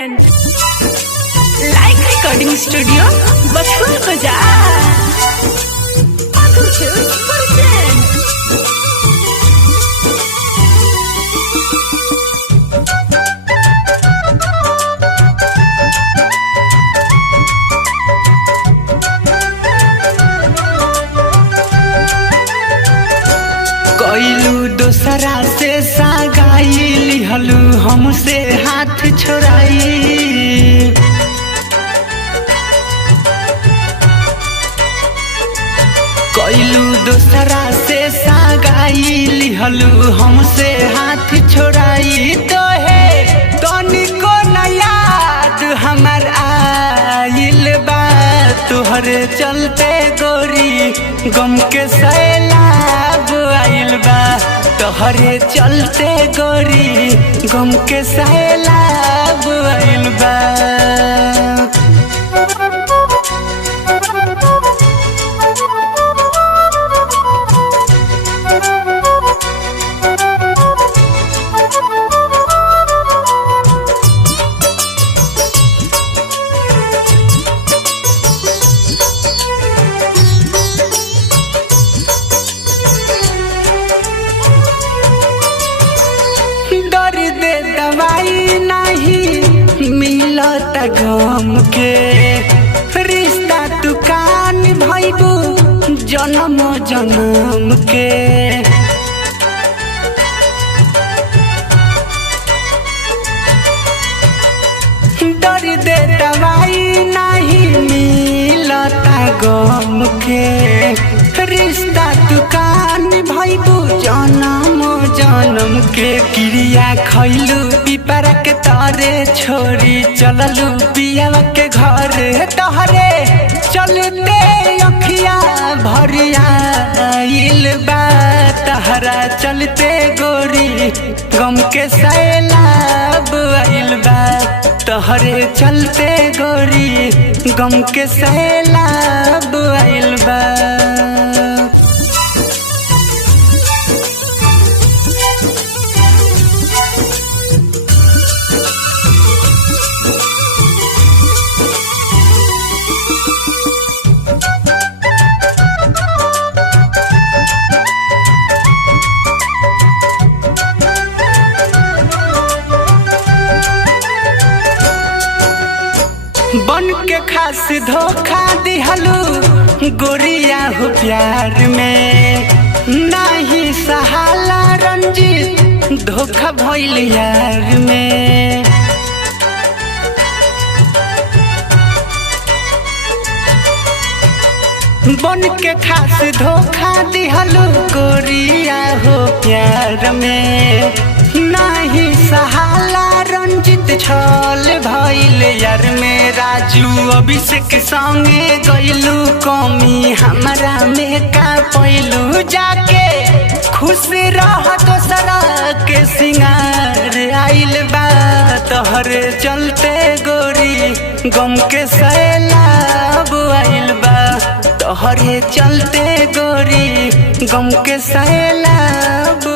presents Like Recording Studio, Bathur Bazaar. Bathur Choose presents. कइलू दोसरा से सागाई लिहलू हमसे हाथ छोड़ाई। कइलू दोसरा से सागाई लिहलू हमसे हाथ छोड़ाई। तो है तनिको न याद हमार आइल बा तोहरे चलते गोरी गम के सैलाब आइल बा। तोहरे चलते गोरी गम के सैलाब आइल बा। दवाई नहीं मिलत गम के रिश्ता तू कान भइबू जन्म जन्म के। दर्द दवाई नहीं मिलत गम के रिश्ता तू कान भइबू जन्म जन्म के। क्रिया खैलू पिपरा के तारे छोरी चललू पियावा के घर तोहरे चलते अखिया भरिया आइल बा। तहरा चलते गोरी गम के सैलाब आइल बा। तोहरे चलते गोरी गम के सैलाब आइल बा। बन के खास धोखा दिहलू गोरिया हो प्यार में नहीं सहाला रंजित धोखा भइल यार में। बन के खास धोखा दिहलू गोरिया हो प्यार में नहीं सहाला रंजित छल भइल यार में। राजू अभिषेक संगे गइलू कमी हमरा में का पैलू जाके खुश रह दोसरा के सिंगार आइल बा। तोहरे चलते गोरी गम के सैलाब आइल बा। तोहरे चलते गोरी गम के सैलाब